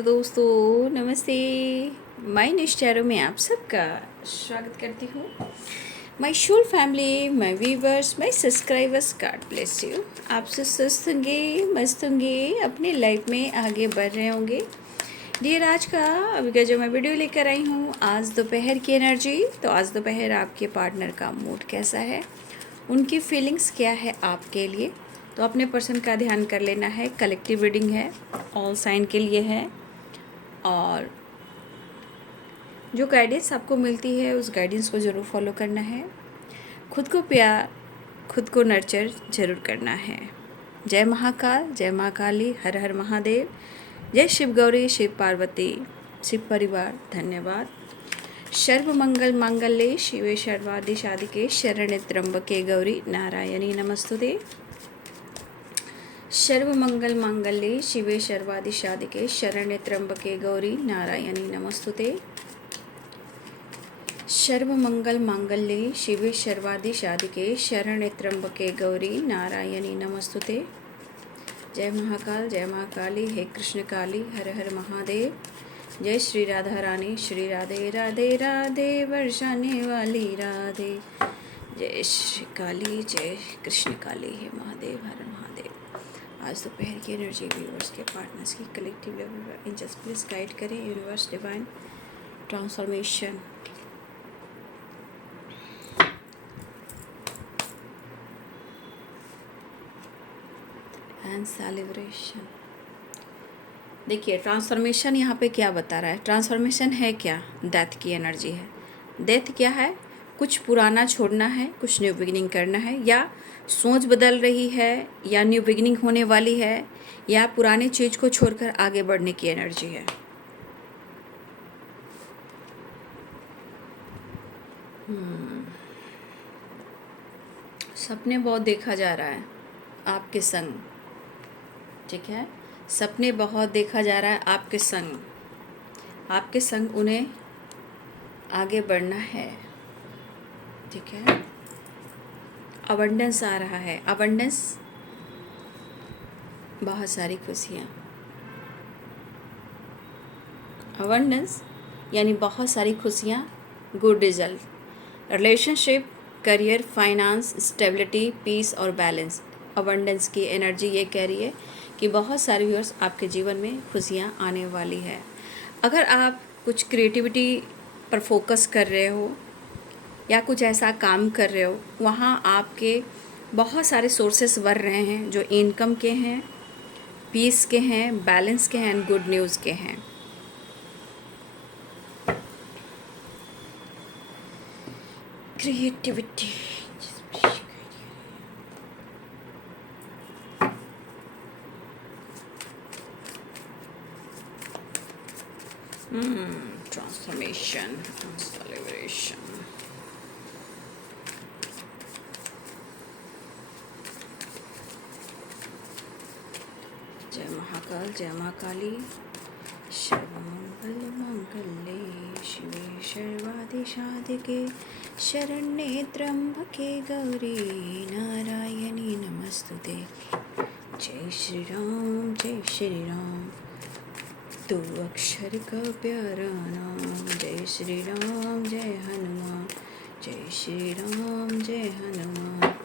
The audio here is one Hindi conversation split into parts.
हेलो दोस्तों, नमस्ते। माय निश्चैरो में आप सबका स्वागत करती हूँ। My whole family, my viewers, my subscribers, God bless you. आप सब स्वस्थ होंगे, मस्त होंगे, अपने लाइफ में आगे बढ़ रहे होंगे। डियर, आज का अभी का जो मैं वीडियो लेकर आई हूँ, आज दोपहर की एनर्जी। तो आज दोपहर आपके पार्टनर का मूड कैसा है, उनकी फीलिंग्स क्या है आपके लिए, तो अपने पर्सन का ध्यान कर लेना है। कलेक्टिव रीडिंग है, ऑल साइन के लिए है, और जो गाइडेंस आपको मिलती है उस गाइडेंस को ज़रूर फॉलो करना है। खुद को प्यार, खुद को नर्चर ज़रूर करना है। जय महाकाल, जय माँ काली, हर हर महादेव, जय शिव गौरी, शिव पार्वती, शिव परिवार, धन्यवाद। सर्व मंगल मांगल्ये शिवे सर्वादि साधिके शरण्ये त्र्यंबके गौरी नारायणी नमस्तुते। सर्व मंगल मांगल्ये शिवे सर्वादि साधिके शरण्ये त्र्यंबके गौरी नारायणी नमस्तुते। सर्व मंगल मांगल्ये शिवे सर्वादि साधिके शरण्ये त्र्यंबके गौरी नारायणी नमस्तुते। जय महाकाल, जय माँ काली, हे कृष्ण काली, हर हर महादेव। जय श्री राधा रानी, श्री राधे राधे राधे, बरसाने वाली राधे। जय श्री काली, जय कृष्ण काली, हे महादेव, हर महादेव। आज दोपहर की एनर्जी व्यूअर्स के पार्टनर्स की collective level angels please guide करें। Universe divine transformation and celebration. देखिए, ट्रांसफॉर्मेशन यहाँ पे क्या बता रहा है। ट्रांसफॉर्मेशन है क्या? डेथ की एनर्जी है। डेथ क्या है? कुछ पुराना छोड़ना है, कुछ न्यू बिगिनिंग करना है, या सोच बदल रही है, या न्यू बिगिनिंग होने वाली है, या पुरानी चीज़ को छोड़कर आगे बढ़ने की एनर्जी है। सपने बहुत देखा जा रहा है आपके संग, ठीक है। सपने बहुत देखा जा रहा है आपके संग, आपके संग उन्हें आगे बढ़ना है, ठीक है। अबंडेंस आ रहा है, अबंडेंस, बहुत सारी खुशियाँ। अबंडेंस यानी बहुत सारी खुशियाँ, good result, relationship, career, finance, stability, peace और बैलेंस। अबंडेंस की एनर्जी ये कह रही है कि बहुत सारे व्यूअर्स आपके जीवन में खुशियाँ आने वाली है। अगर आप कुछ क्रिएटिविटी पर फोकस कर रहे हो या कुछ ऐसा काम कर रहे हो, वहाँ आपके बहुत सारे सोर्सेस बढ़ रहे हैं, जो इनकम के हैं, पीस के हैं, बैलेंस के हैं एंड गुड न्यूज़ के हैं। Creativity, transformation, celebration. जय महाकाल, जय माँ काली, सर्वमंगल मांगल्ये शिवे सर्वादि साधिके शरण्ये त्र्यंबके गौरी नारायणी नमस्तुते। जय श्री राम, जय श्री राम, दो अक्षर का प्यारा नाम। जय श्री राम, जय हनुमान, जय श्री राम, जय हनुमान।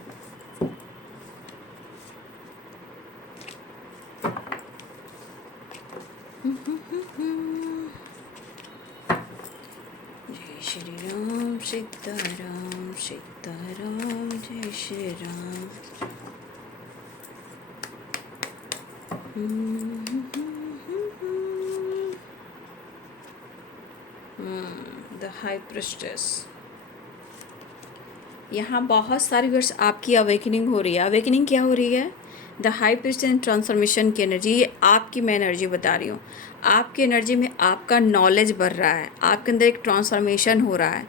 जय श्री राम, सीताराम, सीताराम, जय Shri Ram. The high priestess. यहाँ बहुत सारे वर्ष आपकी अवेकनिंग हो रही है। अवेकनिंग क्या हो रही है? The high priestess and transformation की एनर्जी। ये आपकी मैं एनर्जी बता रही हूँ। आपकी एनर्जी में आपका नॉलेज बढ़ रहा है, आपके अंदर एक ट्रांसफॉर्मेशन हो रहा है,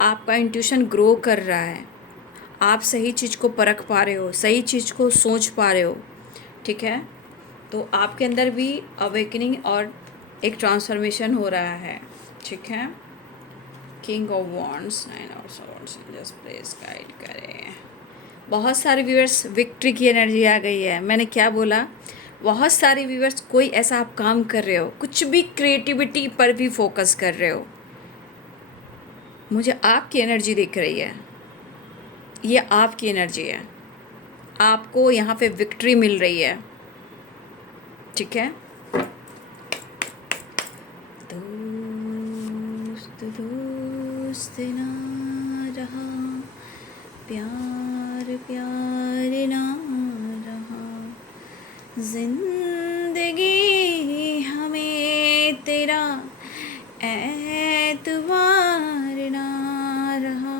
आपका इंट्यूशन ग्रो कर रहा है, आप सही चीज़ को परख पा रहे हो, सही चीज़ को सोच पा रहे हो, ठीक है। तो आपके अंदर भी अवेकनिंग और एक ट्रांसफॉर्मेशन हो रहा है, ठीक है। King of wands, nine of swords, just please guide करें। बहुत सारे व्यूअर्स, विक्ट्री की एनर्जी आ गई है। मैंने क्या बोला? बहुत सारे व्यूअर्स कोई ऐसा आप काम कर रहे हो, कुछ भी क्रिएटिविटी पर भी फोकस कर रहे हो, मुझे आपकी एनर्जी दिख रही है, ये आपकी एनर्जी है, आपको यहाँ पे विक्ट्री मिल रही है। ठीक है, दोस्त दोस्त ना रहा, प्यार प्यार ना रहा, जिंदगी हमें तेरा एतबार ना रहा,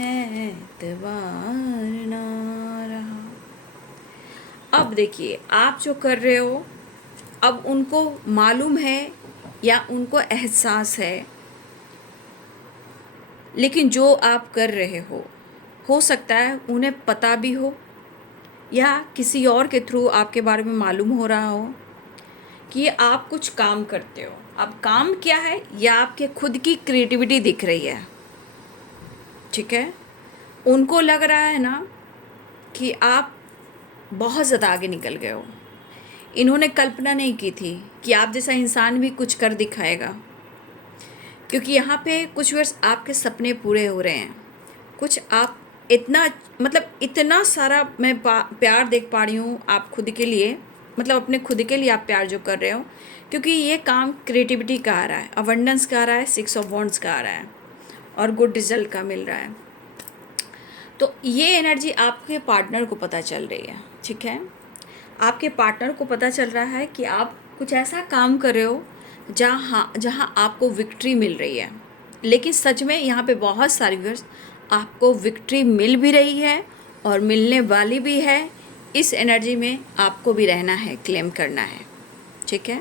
एतबार ना रहा। अब देखिए, आप जो कर रहे हो, अब उनको मालूम है या उनको एहसास है, लेकिन जो आप कर रहे हो सकता है उन्हें पता भी हो या किसी और के थ्रू आपके बारे में मालूम हो रहा हो कि आप कुछ काम करते हो। अब काम क्या है, या आपके खुद की क्रिएटिविटी दिख रही है। ठीक है, उनको लग रहा है ना कि आप बहुत ज़्यादा आगे निकल गए हो। इन्होंने कल्पना नहीं की थी कि आप जैसा इंसान भी कुछ कर दिखाएगा, क्योंकि यहाँ पे कुछ वर्ष आपके सपने पूरे हो रहे हैं। कुछ आप इतना, मतलब इतना सारा मैं प्यार देख पा रही हूँ आप खुद के लिए, मतलब अपने खुद के लिए आप प्यार जो कर रहे हो, क्योंकि ये काम क्रिएटिविटी का आ रहा है, अबंडेंस का आ रहा है, 6 ऑफ वॉन्ड्स का आ रहा है और गुड रिजल्ट का मिल रहा है। तो ये एनर्जी आपके पार्टनर को पता चल रही है। ठीक है, आपके पार्टनर को पता चल रहा है कि आप कुछ ऐसा काम कर रहे हो जहाँ आपको विक्ट्री मिल रही है। लेकिन सच में यहाँ पे बहुत सारे व्यूअर्स, आपको विक्ट्री मिल भी रही है और मिलने वाली भी है। इस एनर्जी में आपको भी रहना है, क्लेम करना है। ठीक है,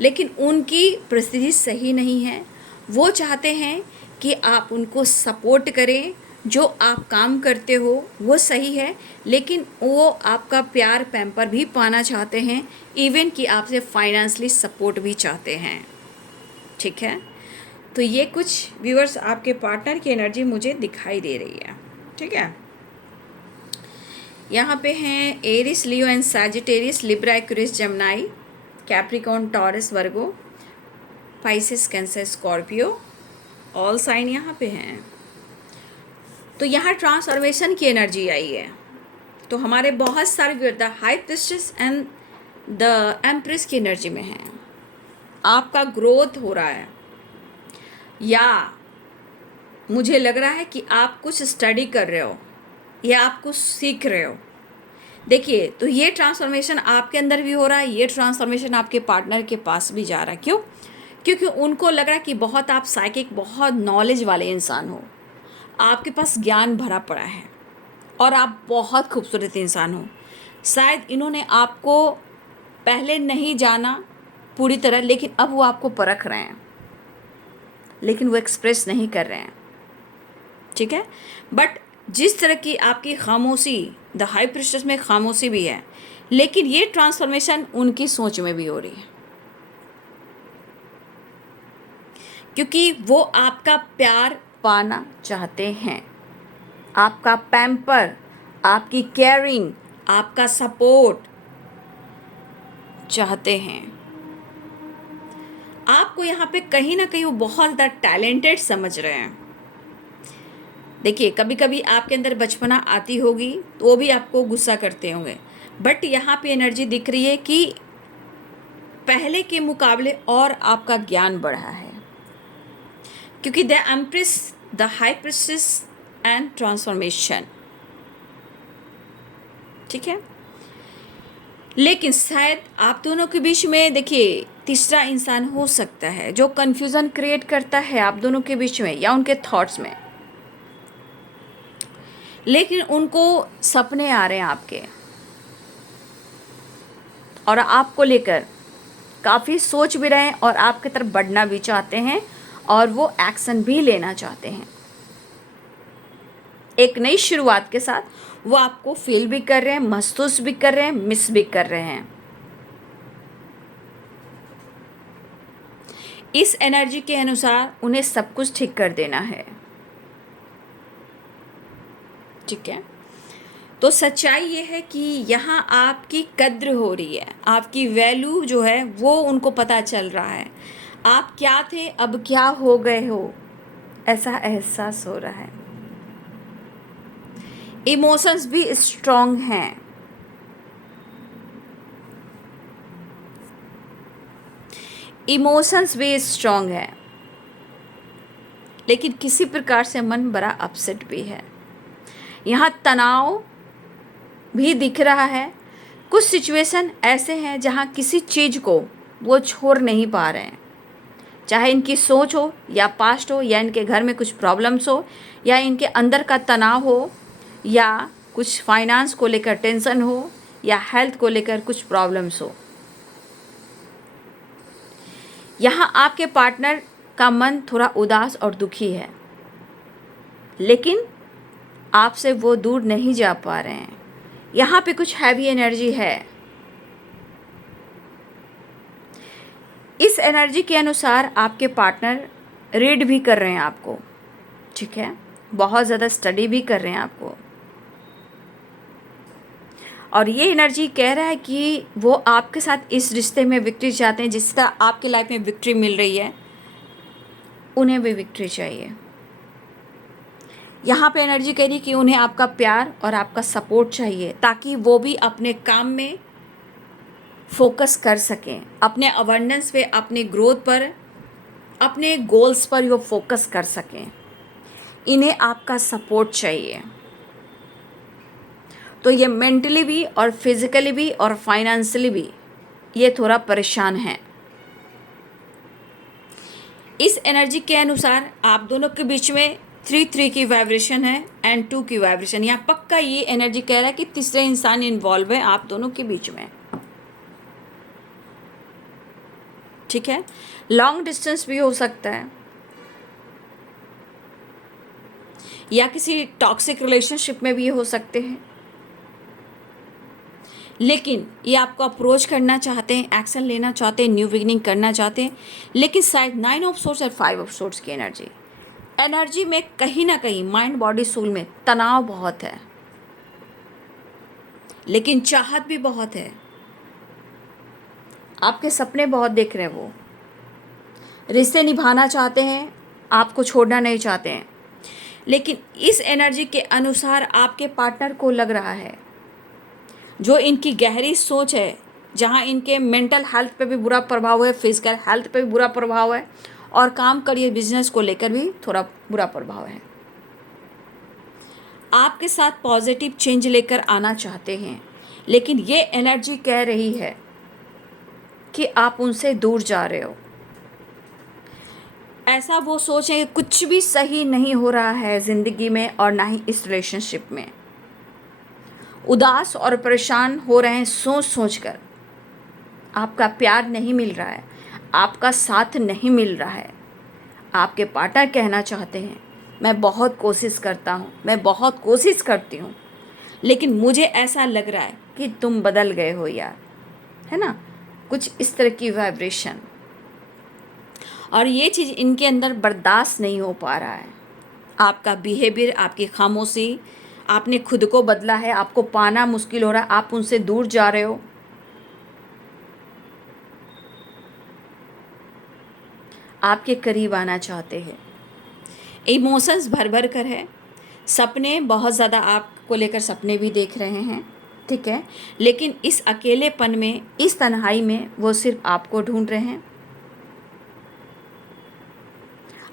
लेकिन उनकी परिस्थिति सही नहीं है। वो चाहते हैं कि आप उनको सपोर्ट करें, जो आप काम करते हो वो सही है, लेकिन वो आपका प्यार पैम्पर भी पाना चाहते हैं, इवन कि आपसे फाइनेंशियली सपोर्ट भी चाहते हैं। ठीक है, तो ये कुछ व्यूअर्स आपके पार्टनर की एनर्जी मुझे दिखाई दे रही है। ठीक है, यहाँ पे हैं Aries, Leo and Sagittarius, Libra, Aquarius, Gemini, Capricorn, Taurus, Virgo, Pisces, Cancer, Scorpio, all sign यहाँ पे हैं। तो यहाँ ट्रांसफॉर्मेशन की एनर्जी आई है। तो हमारे बहुत सारे the high priestess and the empress की एनर्जी में हैं। आपका ग्रोथ हो रहा है, या मुझे लग रहा है कि आप कुछ स्टडी कर रहे हो या आप कुछ सीख रहे हो। देखिए, तो ये ट्रांसफॉर्मेशन आपके अंदर भी हो रहा है, ये ट्रांसफॉर्मेशन आपके पार्टनर के पास भी जा रहा है। क्यों? क्योंकि उनको लग रहा है कि बहुत आप साइकिक, बहुत नॉलेज वाले इंसान हो, आपके पास ज्ञान भरा पड़ा है और आप बहुत खूबसूरत इंसान हो। शायद इन्होंने आपको पहले नहीं जाना पूरी तरह, लेकिन अब वो आपको परख रहे हैं, लेकिन वो एक्सप्रेस नहीं कर रहे हैं। ठीक है, बट जिस तरह की आपकी खामोशी, द हाई प्रिस्टेस में खामोशी भी है, लेकिन ये ट्रांसफॉर्मेशन उनकी सोच में भी हो रही है, क्योंकि वो आपका प्यार पाना चाहते हैं, आपका पैम्पर, आपकी केयरिंग, आपका सपोर्ट चाहते हैं। आपको यहाँ पे कहीं ना कहीं वो बहुत ज़्यादा टैलेंटेड समझ रहे हैं। देखिए, कभी कभी आपके अंदर बचपना आती होगी तो वो भी आपको गुस्सा करते होंगे, बट यहाँ पे एनर्जी दिख रही है कि पहले के मुकाबले और आपका ज्ञान बढ़ा है, क्योंकि the empress, the high priestess and transformation. ठीक है, लेकिन शायद आप दोनों के बीच में, देखिए, तीसरा इंसान हो सकता है जो कंफ्यूजन क्रिएट करता है आप दोनों के बीच में या उनके थॉट्स में। लेकिन उनको सपने आ रहे हैं आपके, और आपको लेकर काफ़ी सोच भी रहे हैं और आपकी तरफ बढ़ना भी चाहते हैं, और वो एक्शन भी लेना चाहते हैं। एक नई शुरुआत के साथ वो आपको फील भी कर रहे हैं, महसूस भी कर रहे हैं, मिस भी कर रहे हैं। इस एनर्जी के अनुसार उन्हें सब कुछ ठीक कर देना है। ठीक है, तो सच्चाई ये है कि यहाँ आपकी कद्र हो रही है, आपकी वैल्यू जो है वो उनको पता चल रहा है। आप क्या थे अब क्या हो गए हो, ऐसा एहसास हो रहा है। इमोशंस भी स्ट्रॉन्ग हैं। इमोशंस भी स्ट्रॉन्ग है, लेकिन किसी प्रकार से मन बड़ा अपसेट भी है। यहाँ तनाव भी दिख रहा है। कुछ सिचुएशन ऐसे हैं जहाँ किसी चीज़ को वो छोड़ नहीं पा रहे हैं, चाहे इनकी सोच हो या पास्ट हो या इनके घर में कुछ प्रॉब्लम्स हो या इनके अंदर का तनाव हो या कुछ फाइनेंस को लेकर टेंशन हो या हेल्थ को लेकर कुछ प्रॉब्लम्स हो। यहाँ आपके पार्टनर का मन थोड़ा उदास और दुखी है, लेकिन आपसे वो दूर नहीं जा पा रहे हैं। यहाँ पे कुछ हैवी एनर्जी है। इस एनर्जी के अनुसार आपके पार्टनर रीड भी कर रहे हैं आपको, ठीक है, बहुत ज़्यादा स्टडी भी कर रहे हैं आपको। और ये एनर्जी कह रहा है कि वो आपके साथ इस रिश्ते में विक्ट्री चाहते हैं। जिस तरह आपके लाइफ में विक्ट्री मिल रही है, उन्हें भी विक्ट्री चाहिए। यहाँ पे एनर्जी कह रही है कि उन्हें आपका प्यार और आपका सपोर्ट चाहिए, ताकि वो भी अपने काम में फोकस कर सकें, अपने अवेयरनेस पे, अपने ग्रोथ पर, अपने गोल्स पर वो फोकस कर सकें। इन्हें आपका सपोर्ट चाहिए। तो ये मेंटली भी और फिजिकली भी और फाइनेंशियली भी ये थोड़ा परेशान है। इस एनर्जी के अनुसार आप दोनों के बीच में 3 की वाइब्रेशन है एंड 2 की वाइब्रेशन। यहाँ पक्का ये एनर्जी कह रहा है कि तीसरे इंसान इन्वॉल्व है आप दोनों के बीच में, ठीक है। लॉन्ग डिस्टेंस भी हो सकता है या किसी टॉक्सिक रिलेशनशिप में भी हो सकते हैं, लेकिन ये आपको अप्रोच करना चाहते हैं, एक्शन लेना चाहते हैं, न्यू बिगिनिंग करना चाहते हैं। लेकिन शायद 9 ऑफ सोर्स और 5 ऑफ सोर्स की एनर्जी में कहीं ना कहीं माइंड बॉडी सोल में तनाव बहुत है, लेकिन चाहत भी बहुत है। आपके सपने बहुत देख रहे हैं, वो रिश्ते निभाना चाहते हैं, आपको छोड़ना नहीं चाहते हैं। लेकिन इस एनर्जी के अनुसार आपके पार्टनर को लग रहा है, जो इनकी गहरी सोच है, जहाँ इनके मेंटल हेल्थ पे भी बुरा प्रभाव है, फिजिकल हेल्थ पे भी बुरा प्रभाव है और काम करियर बिजनेस को लेकर भी थोड़ा बुरा प्रभाव है। आपके साथ पॉजिटिव चेंज लेकर आना चाहते हैं, लेकिन ये एनर्जी कह रही है कि आप उनसे दूर जा रहे हो। ऐसा वो सोच है कि कुछ भी सही नहीं हो रहा है ज़िंदगी में और ना ही इस रिलेशनशिप में। उदास और परेशान हो रहे हैं सोच सोच कर। आपका प्यार नहीं मिल रहा है, आपका साथ नहीं मिल रहा है। आपके पार्टनर कहना चाहते हैं, मैं बहुत कोशिश करता हूँ, मैं बहुत कोशिश करती हूँ, लेकिन मुझे ऐसा लग रहा है कि तुम बदल गए हो यार, है ना, कुछ इस तरह की वाइब्रेशन। और ये चीज़ इनके अंदर बर्दाश्त नहीं हो पा रहा है। आपका बिहेवियर, आपकी खामोशी, आपने खुद को बदला है, आपको पाना मुश्किल हो रहा है, आप उनसे दूर जा रहे हो। आपके करीब आना चाहते हैं। इमोशंस भर भर कर है। सपने बहुत ज़्यादा आपको लेकर सपने भी देख रहे हैं, ठीक है, लेकिन इस अकेलेपन में, इस तन्हाई में वो सिर्फ आपको ढूंढ रहे हैं।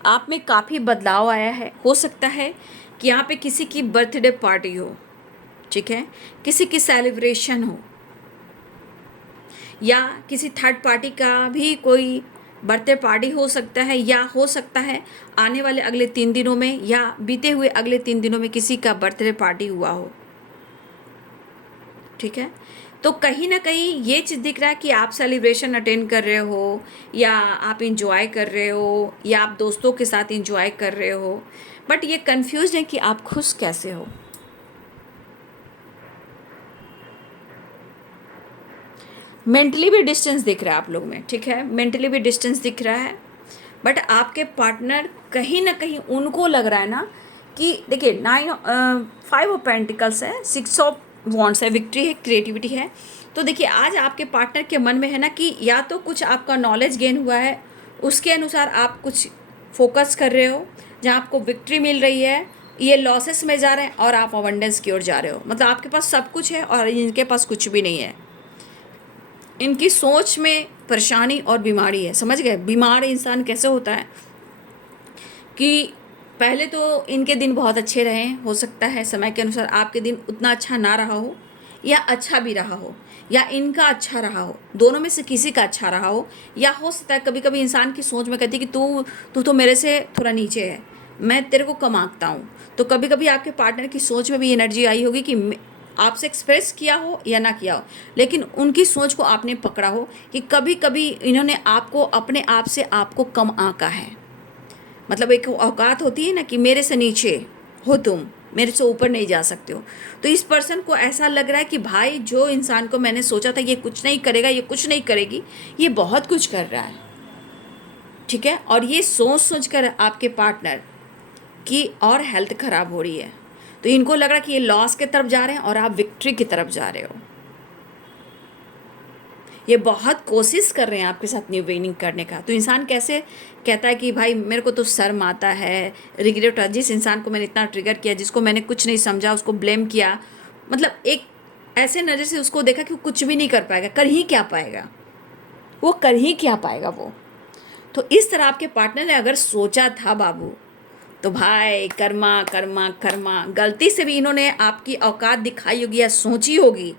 आप में काफ़ी बदलाव आया है। हो सकता है कि यहाँ पे किसी की बर्थडे पार्टी हो, ठीक है, किसी की सेलिब्रेशन हो, या किसी थर्ड पार्टी का भी कोई बर्थडे पार्टी हो सकता है, या हो सकता है आने वाले अगले 3 दिनों में या बीते हुए अगले 3 दिनों में किसी का बर्थडे पार्टी हुआ हो, ठीक है। तो कहीं ना कहीं ये चीज़ दिख रहा है कि आप सेलिब्रेशन अटेंड कर रहे हो, या आप इंजॉय कर रहे हो, या आप दोस्तों के साथ इंजॉय कर रहे हो, बट ये कंफ्यूज है कि आप खुश कैसे हो। मेंटली भी डिस्टेंस दिख रहा है आप लोग में, ठीक है, मेंटली भी डिस्टेंस दिख रहा है। बट आपके पार्टनर कहीं ना कहीं उनको लग रहा है ना कि देखिए 5 ऑफ पेंटिकल्स है, 6 ऑफ वॉन्ड्स है, विक्ट्री है, क्रिएटिविटी है। तो देखिए आज आपके पार्टनर के मन में है ना कि या तो कुछ आपका नॉलेज गेन हुआ है, उसके अनुसार आप कुछ फोकस कर रहे हो, जहाँ आपको विक्ट्री मिल रही है, ये लॉसेस में जा रहे हैं और आप अबंडेंस की ओर जा रहे हो। मतलब आपके पास सब कुछ है और इनके पास कुछ भी नहीं है। इनकी सोच में परेशानी और बीमारी है, समझ गए? बीमार इंसान कैसे होता है कि पहले तो इनके दिन बहुत अच्छे रहे, हो सकता है समय के अनुसार आपके दिन उतना अच्छा ना रहा हो या अच्छा भी रहा हो, या इनका अच्छा रहा हो, दोनों में से किसी का अच्छा रहा हो। या हो सकता है कभी कभी इंसान की सोच में कहती है कि तू तू तो मेरे से थोड़ा नीचे है, मैं तेरे को कम आंकता हूँ। तो कभी कभी आपके पार्टनर की सोच में भी एनर्जी आई होगी कि आपसे एक्सप्रेस किया हो या ना किया हो, लेकिन उनकी सोच को आपने पकड़ा हो कि कभी कभी इन्होंने आपको अपने आप से आपको कम आंका है। मतलब एक औकात होती है ना कि मेरे से नीचे हो तुम, मेरे से ऊपर नहीं जा सकते हो। तो इस पर्सन को ऐसा लग रहा है कि भाई जो इंसान को मैंने सोचा था ये कुछ नहीं करेगा, ये कुछ नहीं करेगी, ये बहुत कुछ कर रहा है। ठीक है, और ये सोच सोच कर आपके पार्टनर की और हेल्थ खराब हो रही है। तो इनको लग रहा है कि ये लॉस की तरफ जा रहे हैं और आप विक्ट्री की तरफ जा रहे हो। ये बहुत कोशिश कर रहे हैं आपके साथ न्यू बिगिनिंग करने का। तो इंसान कैसे कहता है कि भाई मेरे को तो शर्म आता है, रिग्रेट होता है, जिस इंसान को मैंने इतना ट्रिगर किया, जिसको मैंने कुछ नहीं समझा, उसको ब्लेम किया, मतलब एक ऐसे नज़र से उसको देखा कि वो कुछ भी नहीं कर पाएगा, कर ही क्या पाएगा, वो कर ही क्या पाएगा वो। तो इस तरह आपके पार्टनर ने अगर सोचा था बाबू, तो भाई कर्मा कर्मा कर्मा, गलती से भी इन्होंने आपकी औकात दिखाई होगी या सोची होगी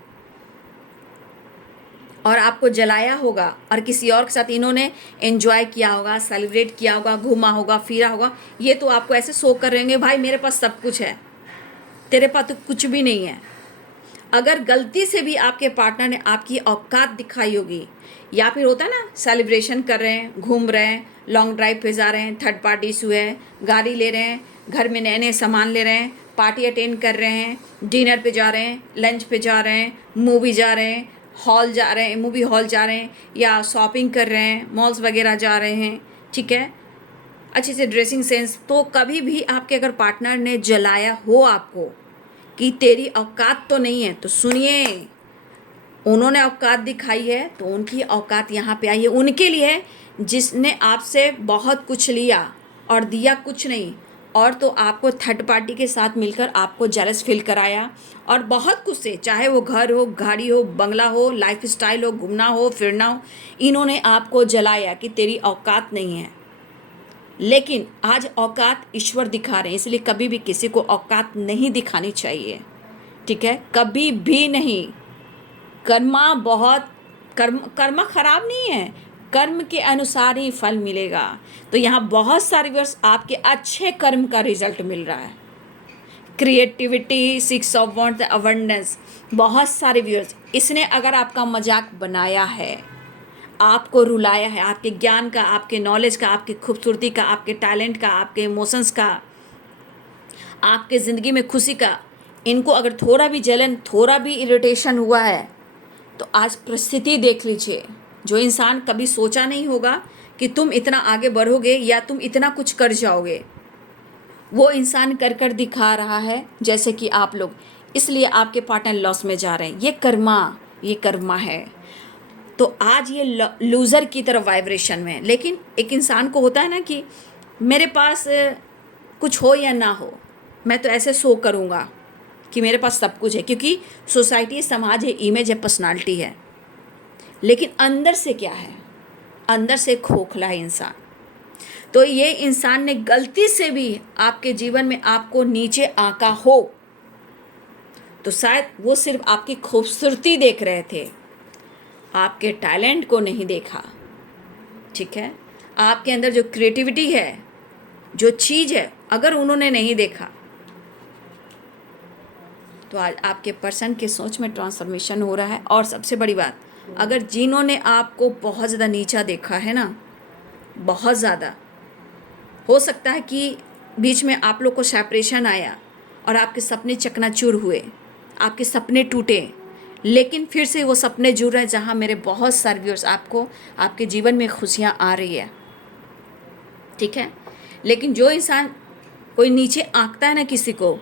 और आपको जलाया होगा, और किसी और के साथ इन्होंने एंजॉय किया होगा, सेलिब्रेट किया होगा, घूमा होगा, फिरा होगा। ये तो आपको ऐसे शो कर रहेंगे भाई मेरे पास सब कुछ है, तेरे पास तो कुछ भी नहीं है। अगर गलती से भी आपके पार्टनर ने आपकी औकात दिखाई होगी, या फिर होता है ना सेलिब्रेशन कर रहे हैं, घूम रहे हैं, लॉन्ग ड्राइव पे जा रहे हैं, थर्ड पार्टीज हुए हैं, गाड़ी ले रहे हैं, घर में नए नए सामान ले रहे हैं, पार्टी अटेंड कर रहे हैं, डिनर पे जा रहे हैं, लंच पे जा रहे हैं, मूवी जा रहे हैं, हॉल जा रहे हैं, मूवी हॉल जा रहे हैं, या शॉपिंग कर रहे हैं, मॉल्स वगैरह जा रहे हैं, ठीक है, अच्छे से ड्रेसिंग सेंस। तो कभी भी आपके अगर पार्टनर ने जलाया हो आपको कि तेरी औकात तो नहीं है, तो सुनिए, उन्होंने औकात दिखाई है तो उनकी औकात यहाँ पे आई है उनके लिए, जिसने आपसे बहुत कुछ लिया और दिया कुछ नहीं, और तो आपको थर्ड पार्टी के साथ मिलकर आपको जेलस फील कराया, और बहुत कुछ से, चाहे वो घर हो, गाड़ी हो, बंगला हो, लाइफ स्टाइल हो, घूमना हो, फिरना हो, इन्होंने आपको जलाया कि तेरी औकात नहीं है। लेकिन आज औकात ईश्वर दिखा रहे हैं, इसलिए कभी भी किसी को औकात नहीं दिखानी चाहिए, ठीक है, कभी भी नहीं। कर्मा बहुत कर्मा खराब नहीं है, कर्म के अनुसार ही फल मिलेगा। तो यहाँ बहुत सारे व्यूअर्स आपके अच्छे कर्म का रिजल्ट मिल रहा है। क्रिएटिविटी, 6 ऑफ वॉन्ड्स, अबंडेंस, बहुत सारे व्यूअर्स। इसने अगर आपका मजाक बनाया है, आपको रुलाया है, आपके ज्ञान का, आपके नॉलेज का, आपकी खूबसूरती का, आपके टैलेंट का, आपके इमोशंस का, आपके ज़िंदगी में खुशी का, इनको अगर थोड़ा भी जलन, थोड़ा भी इरिटेशन हुआ है, तो आज परिस्थिति देख लीजिए। जो इंसान कभी सोचा नहीं होगा कि तुम इतना आगे बढ़ोगे या तुम इतना कुछ कर जाओगे, वो इंसान कर कर दिखा रहा है जैसे कि आप लोग, इसलिए आपके पार्टनर लॉस में जा रहे हैं। ये कर्मा है। तो आज ये लूज़र की तरफ वाइब्रेशन में है। लेकिन एक इंसान को होता है ना कि मेरे पास कुछ हो या ना हो, मैं तो ऐसे शो करूँगा कि मेरे पास सब कुछ है, क्योंकि सोसाइटी, समाज है, इमेज है, पर्सनालिटी है। लेकिन अंदर से क्या है? अंदर से खोखला है इंसान। तो ये इंसान ने गलती से भी आपके जीवन में आपको नीचे आंका हो, तो शायद वो सिर्फ आपकी खूबसूरती देख रहे थे, आपके टैलेंट को नहीं देखा, ठीक है, आपके अंदर जो क्रिएटिविटी है, जो चीज़ है, अगर उन्होंने नहीं देखा, तो आज आपके पर्सन के सोच में ट्रांसफॉर्मेशन हो रहा है। और सबसे बड़ी बात, अगर जिन्होंने आपको बहुत ज़्यादा नीचा देखा है ना, बहुत ज़्यादा, हो सकता है कि बीच में आप लोग को सेपरेशन आया और आपके सपने चकनाचूर हुए, आपके सपने टूटे, लेकिन फिर से वो सपने जुड़ रहे हैं, जहाँ मेरे बहुत सारे व्यूअर्स, आपको आपके जीवन में खुशियाँ आ रही है, ठीक है। लेकिन जो इंसान कोई नीचे आंकता है ना, किसी को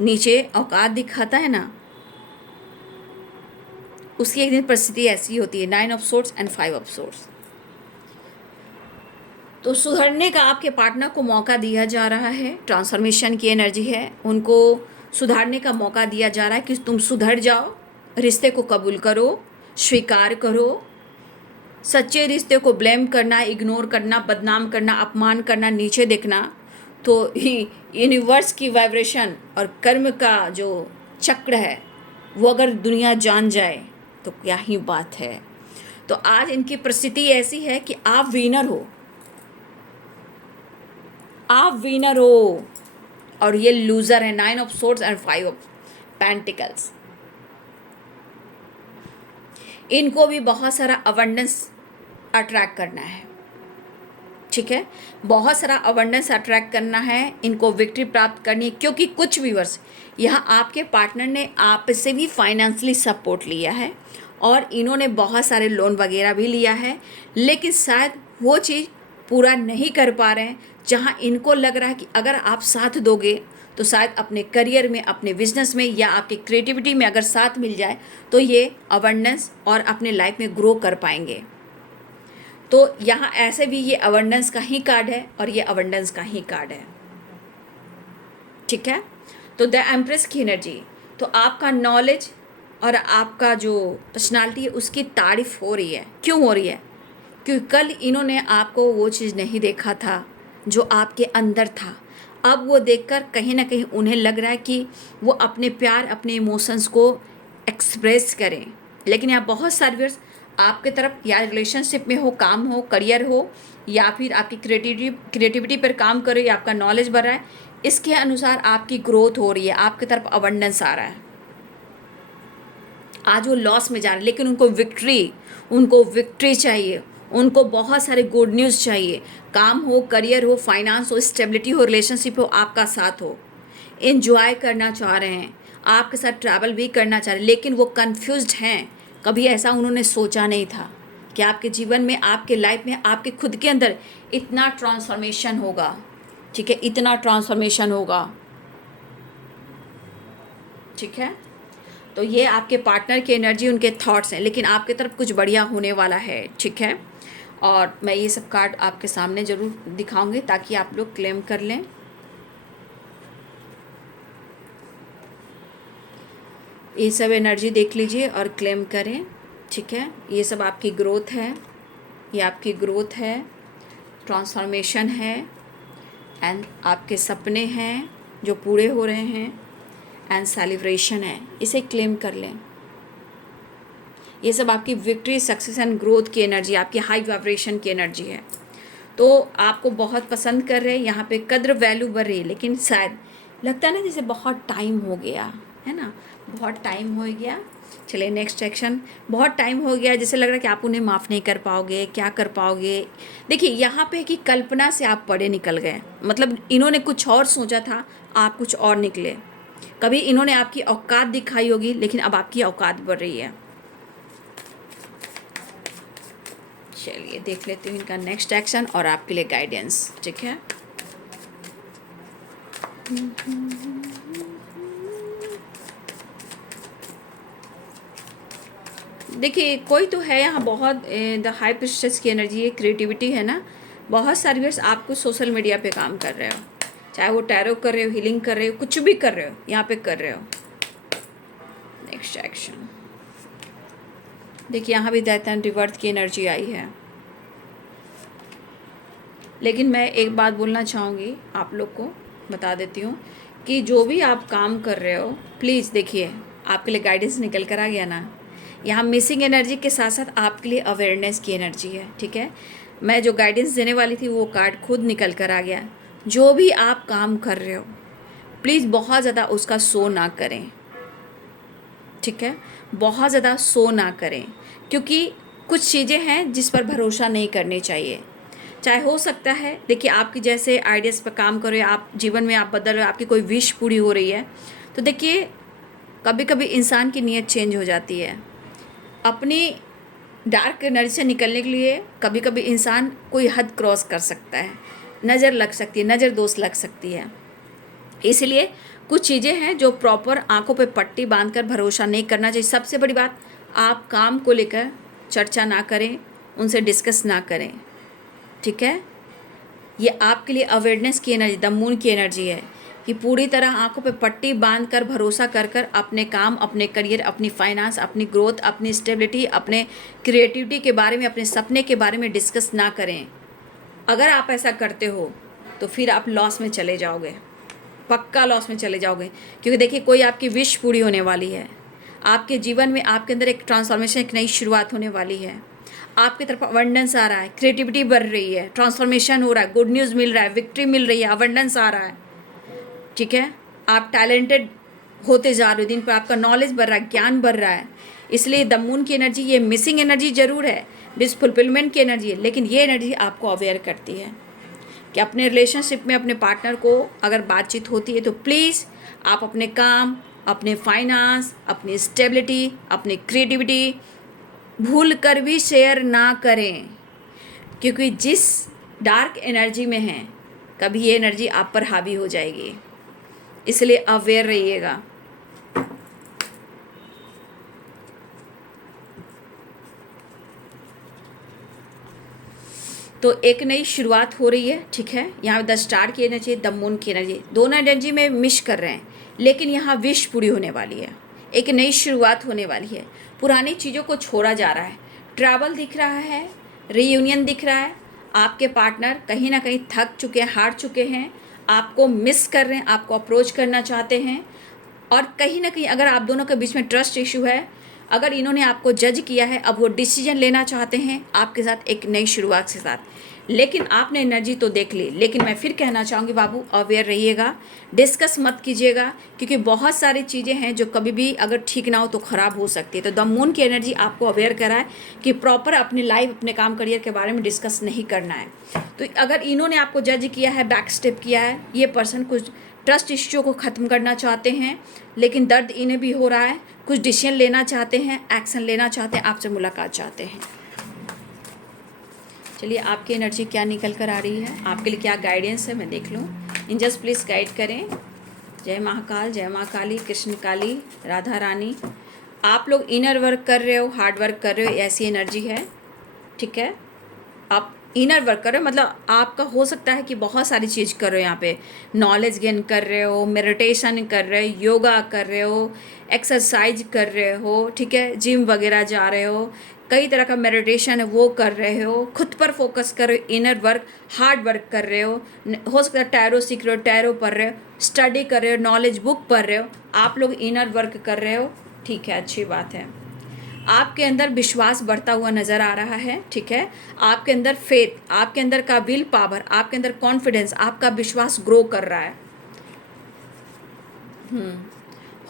नीचे औकात दिखाता है ना, उसकी एक दिन परिस्थिति ऐसी होती है। 9 of swords and 5 of swords. तो सुधरने का आपके पार्टनर को मौका दिया जा रहा है, ट्रांसफॉर्मेशन की एनर्जी है, उनको सुधारने का मौका दिया जा रहा है कि तुम सुधर जाओ, रिश्ते को कबूल करो, स्वीकार करो। सच्चे रिश्ते को ब्लेम करना, इग्नोर करना, बदनाम करना, अपमान करना, नीचे देखना, तो यूनिवर्स की वाइब्रेशन और कर्म का जो चक्र है वो अगर दुनिया जान जाए तो क्या ही बात है। तो आज इनकी परिस्थिति ऐसी है कि आप विनर हो, आप विनर हो और ये लूजर है। 9 of swords and 5 of pentacles. इनको भी बहुत सारा अबंडेंस अट्रैक्ट करना है, ठीक है, बहुत सारा अबंडेंस अट्रैक्ट करना है, इनको विक्ट्री प्राप्त करनी है। क्योंकि कुछ व्यूअर्स यहाँ आपके पार्टनर ने आपसे भी फाइनेंशियली सपोर्ट लिया है और इन्होंने बहुत सारे लोन वगैरह भी लिया है, लेकिन शायद वो चीज़ पूरा नहीं कर पा रहे हैं। जहाँ इनको लग रहा है कि अगर आप साथ दोगे तो शायद अपने करियर में, अपने बिजनेस में या आपकी क्रिएटिविटी में अगर साथ मिल जाए तो ये अबंडेंस और अपने लाइफ में ग्रो कर पाएंगे। तो यहाँ ऐसे भी ये अबंडेंस का ही कार्ड है और ये अबंडेंस का ही कार्ड है, ठीक है। तो द एम्प्रेस की एनर्जी, तो आपका नॉलेज और आपका जो पर्सनालिटी है उसकी तारीफ हो रही है। क्यों हो रही है? क्योंकि कल इन्होंने आपको वो चीज़ नहीं देखा था जो आपके अंदर था। अब वो देखकर कहीं ना कहीं उन्हें लग रहा है कि वो अपने प्यार, अपने इमोशंस को एक्सप्रेस करें। लेकिन यहाँ बहुत सारे व्यूअर्स आपके तरफ या रिलेशनशिप में हो, काम हो, करियर हो, या फिर आपकी क्रिएटिविटी पर काम करो या आपका नॉलेज बढ़ रहा है, इसके अनुसार आपकी ग्रोथ हो रही है, आपकी तरफ अबंडेंस आ रहा है। आज वो लॉस में जा रहे हैं लेकिन उनको विक्ट्री चाहिए, उनको बहुत सारे गुड न्यूज़ चाहिए। काम हो, करियर हो, फाइनेंस हो, स्टेबिलिटी हो, रिलेशनशिप हो, आपका साथ हो, एंजॉय करना चाह रहे हैं, आपके साथ ट्रैवल भी करना चाह रहे हैं, लेकिन वो कंफ्यूज्ड हैं। कभी ऐसा उन्होंने सोचा नहीं था कि आपके जीवन में, आपके लाइफ में, आपके खुद के अंदर इतना ट्रांसफॉर्मेशन होगा, ठीक है, इतना ट्रांसफॉर्मेशन होगा, ठीक है। तो ये आपके पार्टनर की एनर्जी, उनके थॉट्स हैं, लेकिन आपके तरफ कुछ बढ़िया होने वाला है, ठीक है। और मैं ये सब कार्ड आपके सामने ज़रूर दिखाऊंगी ताकि आप लोग क्लेम कर लें। ये सब एनर्जी देख लीजिए और क्लेम करें, ठीक है। ये सब आपकी ग्रोथ है, ये आपकी ग्रोथ है, ट्रांसफॉर्मेशन है, एंड आपके सपने हैं जो पूरे हो रहे हैं, एंड सेलिब्रेशन है। इसे क्लेम कर लें। ये सब आपकी विक्ट्री, सक्सेस एंड ग्रोथ की एनर्जी, आपकी हाई वाइब्रेशन की एनर्जी है। तो आपको बहुत पसंद कर रहे हैं, यहाँ पे कद्र वैल्यू बढ़ रही है, लेकिन शायद लगता है ना जैसे बहुत टाइम हो गया है ना, बहुत टाइम हो गया। चलिए नेक्स्ट सेक्शन। बहुत टाइम हो गया, जैसे लग रहा है कि आप उन्हें माफ़ नहीं कर पाओगे, क्या कर पाओगे। देखिए यहाँ पे कि कल्पना से आप परे निकल गए, मतलब इन्होंने कुछ और सोचा था, आप कुछ और निकले। कभी इन्होंने आपकी औकात दिखाई होगी, लेकिन अब आपकी औकात बढ़ रही है। चलिए देख लेते हैं इनका नेक्स्ट एक्शन और आपके लिए गाइडेंस, ठीक है। देखिए कोई तो है यहाँ बहुत द हाई प्रिस्टेस की एनर्जी है, क्रिएटिविटी है ना। बहुत सारे व्यूअर्स आपको सोशल मीडिया पे काम कर रहे हो, चाहे वो टैरो कर रहे हो, हीलिंग कर रहे हो, कुछ भी कर रहे हो, यहाँ पे कर रहे हो। नेक्स्ट एक्शन देखिए, यहाँ भी डेथ एंड रिबर्थ की एनर्जी आई है। लेकिन मैं एक बात बोलना चाहूँगी, आप लोग को बता देती हूँ कि जो भी आप काम कर रहे हो, प्लीज़ देखिए आपके लिए गाइडेंस निकल कर आ गया ना। यहाँ मिसिंग एनर्जी के साथ साथ आपके लिए अवेयरनेस की एनर्जी है, ठीक है। मैं जो गाइडेंस देने वाली थी वो कार्ड खुद निकल कर आ गया। जो भी आप काम कर रहे हो, प्लीज़ बहुत ज़्यादा उसका शो ना करें, ठीक है, बहुत ज़्यादा शो ना करें, क्योंकि कुछ चीज़ें हैं जिस पर भरोसा नहीं करनी चाहिए। चाहे हो सकता है, देखिए आपकी जैसे आइडियाज़ पर काम करो, आप जीवन में आप बदल रहे हो, आपकी कोई विश पूरी हो रही है, तो देखिए कभी कभी इंसान की नीयत चेंज हो जाती है। अपनी डार्क एनर्जी से निकलने के लिए कभी कभी इंसान कोई हद क्रॉस कर सकता है, नज़र लग सकती है, नज़र दोष लग सकती है। इसलिए कुछ चीज़ें हैं जो प्रॉपर आंखों पे पट्टी बांधकर भरोसा नहीं करना चाहिए। सबसे बड़ी बात, आप काम को लेकर चर्चा ना करें, उनसे डिस्कस ना करें, ठीक है। ये आपके लिए अवेयरनेस की एनर्जी, द मून की एनर्जी है कि पूरी तरह आंखों पे पट्टी बांध कर भरोसा कर कर अपने काम, अपने करियर, अपनी फाइनेंस, अपनी ग्रोथ, अपनी स्टेबिलिटी, अपने क्रिएटिविटी के बारे में, अपने सपने के बारे में डिस्कस ना करें। अगर आप ऐसा करते हो तो फिर आप लॉस में चले जाओगे, पक्का लॉस में चले जाओगे। क्योंकि देखिए, कोई आपकी विश पूरी होने वाली है, आपके जीवन में आपके अंदर एक ट्रांसफॉर्मेशन, एक नई शुरुआत होने वाली है, आपकी तरफ अबंडेंस आ रहा है, क्रिएटिविटी बढ़ रही है, ट्रांसफॉर्मेशन हो रहा है, गुड न्यूज़ मिल रहा है, विक्ट्री मिल रही है, अबंडेंस आ रहा है, ठीक है। आप टैलेंटेड होते जा रहे हो, दिन पर आपका नॉलेज बढ़ रहा है, ज्ञान बढ़ रहा है। इसलिए द मून की एनर्जी ये मिसिंग एनर्जी ज़रूर है, डिसफुलफिलमेंट की एनर्जी है, लेकिन ये एनर्जी आपको अवेयर करती है कि अपने रिलेशनशिप में अपने पार्टनर को अगर बातचीत होती है तो प्लीज़ आप अपने काम, अपने फाइनेंस, अपनी स्टेबिलिटी, अपनी क्रिएटिविटी भूल कर भी शेयर ना करें। क्योंकि जिस डार्क एनर्जी में हैं, कभी ये एनर्जी आप पर हावी हो जाएगी, इसलिए अवेयर रहिएगा। तो एक नई शुरुआत हो रही है, ठीक है। यहाँ द स्टार की एनर्जी, द मून की एनर्जी, दोनों एनर्जी में मिश कर रहे हैं, लेकिन यहाँ विश पूरी होने वाली है, एक नई शुरुआत होने वाली है। पुरानी चीज़ों को छोड़ा जा रहा है, ट्रैवल दिख रहा है, रीयूनियन दिख रहा है। आपके पार्टनर कहीं ना कहीं थक चुके हैं, हार चुके हैं, आपको मिस कर रहे हैं, आपको अप्रोच करना चाहते हैं। और कहीं ना कहीं अगर आप दोनों के बीच में ट्रस्ट इशू है, अगर इन्होंने आपको जज किया है, अब वो डिसीजन लेना चाहते हैं आपके साथ एक नई शुरुआत के साथ। लेकिन आपने एनर्जी तो देख ली, लेकिन मैं फिर कहना चाहूँगी बाबू, अवेयर रहिएगा, डिस्कस मत कीजिएगा, क्योंकि बहुत सारी चीज़ें हैं जो कभी भी अगर ठीक ना हो तो ख़राब हो सकती है। तो द मून की एनर्जी आपको अवेयर कराए कि प्रॉपर अपनी लाइफ, अपने काम, करियर के बारे में डिस्कस नहीं करना है। तो अगर इन्होंने आपको जज किया है, बैक स्टेप किया है, ये पर्सन कुछ ट्रस्ट इश्यू को ख़त्म करना चाहते हैं, लेकिन दर्द इन्हें भी हो रहा है, कुछ डिसीजन लेना चाहते हैं, एक्शन लेना चाहते हैं, आपसे मुलाकात चाहते हैं। चलिए, आपकी एनर्जी क्या निकल कर आ रही है, आपके लिए क्या गाइडेंस है, मैं देख लूँ। एंजल्स प्लीज़ गाइड करें। जय महाकाल, जय माँ काली, कृष्ण काली, राधा रानी। आप लोग इनर वर्क कर रहे हो, हार्ड वर्क कर रहे हो, ऐसी एनर्जी है, ठीक है। आप इनर वर्क कर रहे हो, मतलब आपका हो सकता है कि बहुत सारी चीज़ कर रहे हो, यहाँ पे नॉलेज गेन कर रहे हो, मेडिटेशन कर रहे हो, योगा कर रहे हो, एक्सरसाइज कर रहे हो, ठीक है, जिम वगैरह जा रहे हो, कई तरह का मेडिटेशन है वो कर रहे हो, खुद पर फोकस कर रहे हो, इनर वर्क, हार्ड वर्क कर रहे हो सकता है टैरो सीख रहे हो, टैरो पढ़ रहे हो, स्टडी कर रहे हो, नॉलेज बुक पढ़ रहे हो, आप लोग इनर वर्क कर रहे हो, ठीक है, अच्छी बात है। आपके अंदर विश्वास बढ़ता हुआ नज़र आ रहा है, ठीक है। आपके अंदर फेथ, आपके अंदर का विल पावर, आपके अंदर कॉन्फिडेंस, आपका विश्वास ग्रो कर रहा है।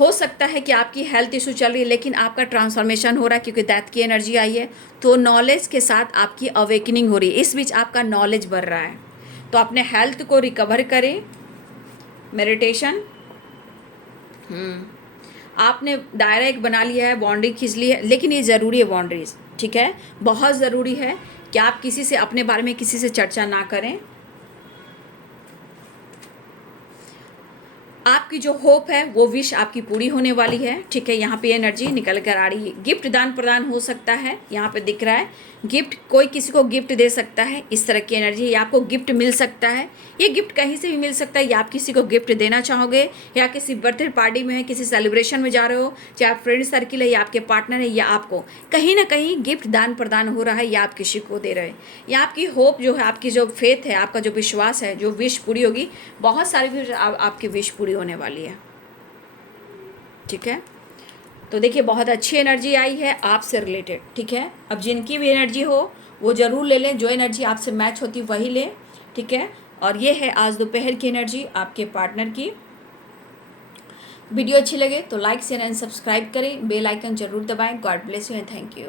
हो सकता है कि आपकी हेल्थ इशू चल रही है, लेकिन आपका ट्रांसफॉर्मेशन हो रहा है, क्योंकि डेथ की एनर्जी आई है। तो नॉलेज के साथ आपकी अवेकनिंग हो रही है, इस बीच आपका नॉलेज बढ़ रहा है। तो अपने हेल्थ को रिकवर करें, मेडिटेशन। आपने दायरा एक बना लिया है, बाउंड्री खींच ली है, लेकिन ये ज़रूरी है बाउंड्रीज, ठीक है, बहुत ज़रूरी है कि आप किसी से अपने बारे में किसी से चर्चा ना करें। आपकी जो होप है वो विश आपकी पूरी होने वाली है, ठीक है। यहाँ पे एनर्जी निकल कर आ रही है। गिफ्ट दान प्रदान हो सकता है, यहाँ पे दिख रहा है गिफ्ट, कोई किसी को गिफ्ट दे सकता है, इस तरह की एनर्जी, या आपको गिफ्ट मिल सकता है। ये गिफ्ट कहीं से भी मिल सकता है, या आप किसी को गिफ्ट देना चाहोगे, या किसी बर्थडे पार्टी में है, किसी सेलिब्रेशन में जा रहे हो, चाहे आप फ्रेंड सर्किल है, या आपके पार्टनर है, या आपको कहीं ना कहीं गिफ्ट दान प्रदान हो रहा है, या आप किसी को दे रहे हैं। या आपकी होप जो है, आपकी जो फेथ है, आपका जो विश्वास है, जो विश पूरी होगी, बहुत सारी विश आपकी विश पूरी होने वाली है, ठीक है। तो देखिए, बहुत अच्छी एनर्जी आई है आपसे रिलेटेड, ठीक है। अब जिनकी भी एनर्जी हो वो ज़रूर ले लें, जो एनर्जी आपसे मैच होती वही लें, ठीक है। और ये है आज दोपहर की एनर्जी आपके पार्टनर की। वीडियो अच्छी लगे तो लाइक शेयर एंड सब्सक्राइब करें, बेल आइकन जरूर दबाएं। God bless you and thank you.